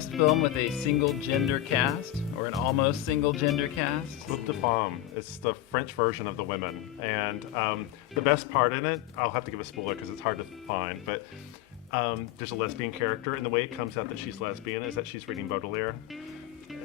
best film with a single gender cast, or an almost single gender cast? Coupe de Femme. It's the French version of The Women. And the best part in it, I'll have to give a spoiler because it's hard to find, but there's a lesbian character, and the way it comes out that she's lesbian is that she's reading Baudelaire.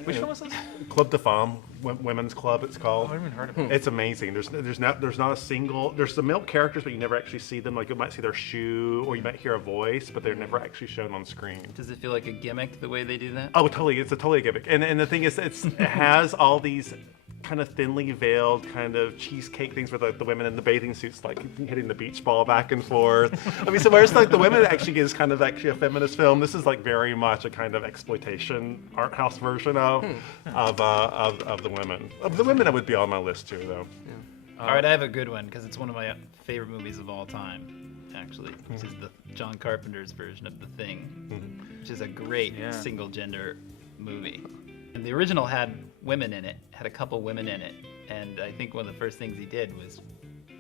Which film was this? Club de Femme, Women's Club, it's called. Oh, I haven't even heard of it. It's amazing. There's not a single. There's the male characters, but you never actually see them. Like you might see their shoe, or you might hear a voice, but they're never actually shown on screen. Does it feel like a gimmick the way they do that? Oh, totally. It's a totally gimmick. And the thing is, it has all these kind of thinly veiled kind of cheesecake things with like the women in the bathing suits like hitting the beach ball back and forth. I mean, so whereas like the women actually is kind of actually a feminist film, this is like very much a kind of exploitation art house version of the women. Of the women, that would be on my list too, though. All right, I have a good one because it's one of my favorite movies of all time, actually, which is the John Carpenter's version of The Thing, which is a great single-gender movie. And the original had women in it, had a couple women in it, and I think one of the first things he did was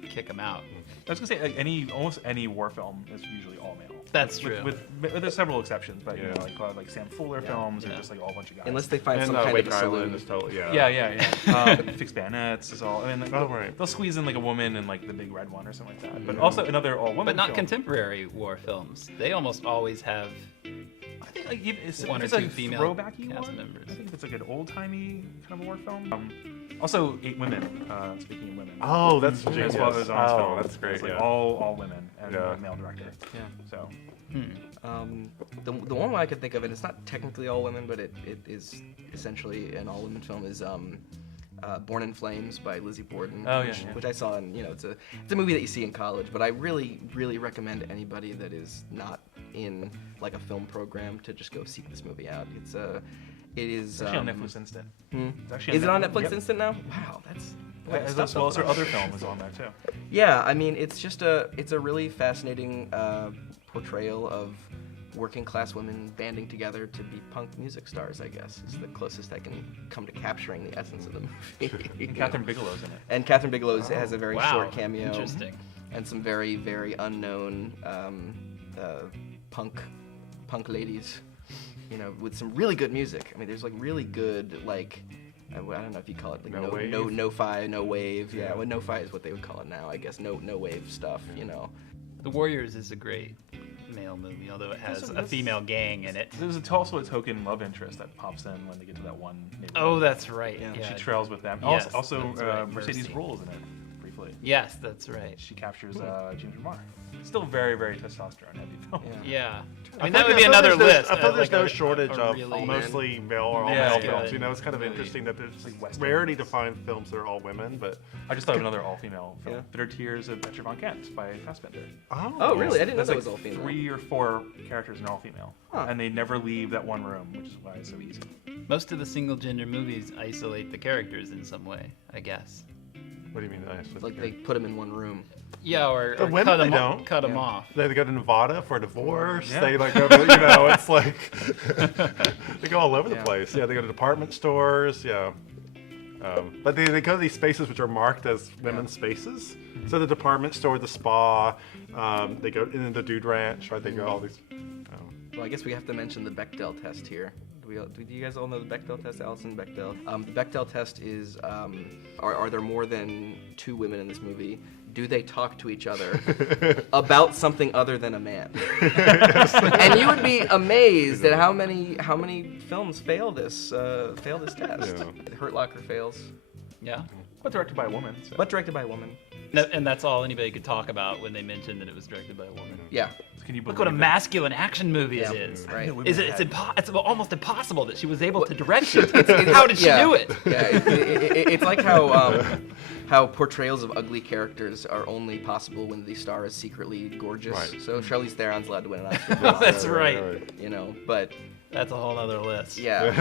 kick them out. I was gonna say like almost any war film is usually all male. That's true. With there's several exceptions, but you know, like a lot of like Sam Fuller films are just like all a bunch of guys. Unless they find And some kind Wake of a Island saloon. is totally Fixed Bayonets is all. I mean, like, right. they'll squeeze in like a woman in like the Big Red One or something like that. But also another all woman. But not film. contemporary war films. They almost always have I think like if one or it's two like female throwbacky cast one, members. I think if it's like an old timey kind of a war film. Also, 8 Women. Speaking of women. Oh, that's genius. As well as Owen's Oh, film. that's great. It's like Yeah. all women and a male director. Yeah. So. The one I could think of, and it's not technically all women, but it is essentially an all-women film, is Born in Flames by Lizzie Borden, Oh, yeah, which I saw, and it's a movie that you see in college. But I really recommend anybody that is not in like a film program to just go seek this movie out. It is It's actually on Netflix Instant. It's actually is it on Netflix Yep. Instant now? Wow, that's As well as her other film is on there too. Yeah, I mean, it's a really fascinating portrayal of working class women banding together to be punk music stars, I guess, is the closest I can come to capturing the essence of the movie. And Catherine Bigelow's in it. And Catherine Bigelow has a very wow, short cameo. Interesting. And some very, very unknown punk ladies, with some really good music. I mean, there's like really good, like, I don't know if you call it like No wave? no-fi, no wave. Yeah, well, no-fi is what they would call it now, I guess. No wave stuff, The Warriors is a great male movie, although it has a female gang in it. There's also a token love interest that pops in when they get to that one neighborhood. Oh, that's right. Yeah. Yeah. She trails with them. Yes, also, that's right, Mercedes Mercy. Ruehl is in it briefly. Yes, that's right. She captures James Remar. Still very, very testosterone heavy film. Yeah. I I mean, that thought would be there's another no- list. I thought there's like no a shortage of really- mostly male or all Yeah, male yeah. films. It's kind of Really interesting that there's like Western rarity to films. find films that are all women, but I just thought of another all-female film, Yeah. Bitter Tears of Petra von Kent by Fassbender. Oh, really? I didn't know There's that like was all female. 3 or 4 characters and all female. Huh. And they never leave that one room, which is why it's so easy. Most of the single-gender movies isolate the characters in some way, I guess. what do you mean nice? Like they put them in one room. Yeah, or The women, cut they them don't. cut them Yeah. off. They go to Nevada for a divorce. Yeah. They like go to, it's like they go all over the place. Yeah, they go to department stores. Yeah. But they go to these spaces which are marked as women's spaces. So the department store, the spa, they go in the Dude Ranch, right? They go all these. Well, I guess we have to mention the Bechdel test here. Do you guys all know the Bechdel test, Alison Bechdel? The Bechdel test is, are there more than 2 women in this movie? Do they talk to each other about something other than a man? And you would be amazed at how many films fail this test. Yeah. Hurt Locker fails, Yeah. But directed by a woman. So. but directed by a woman. And that's all anybody could talk about when they mentioned that it was directed by a woman. Yeah. Can you Look what a believe it? masculine action movie Yeah, it is. right. It's almost impossible that she was able to direct it. How did she do it? Yeah, it's like how portrayals of ugly characters are only possible when the star is secretly gorgeous. Right. So Charlize Theron's allowed to win an Oscar. for that, That's right. but That's a whole other list. yeah.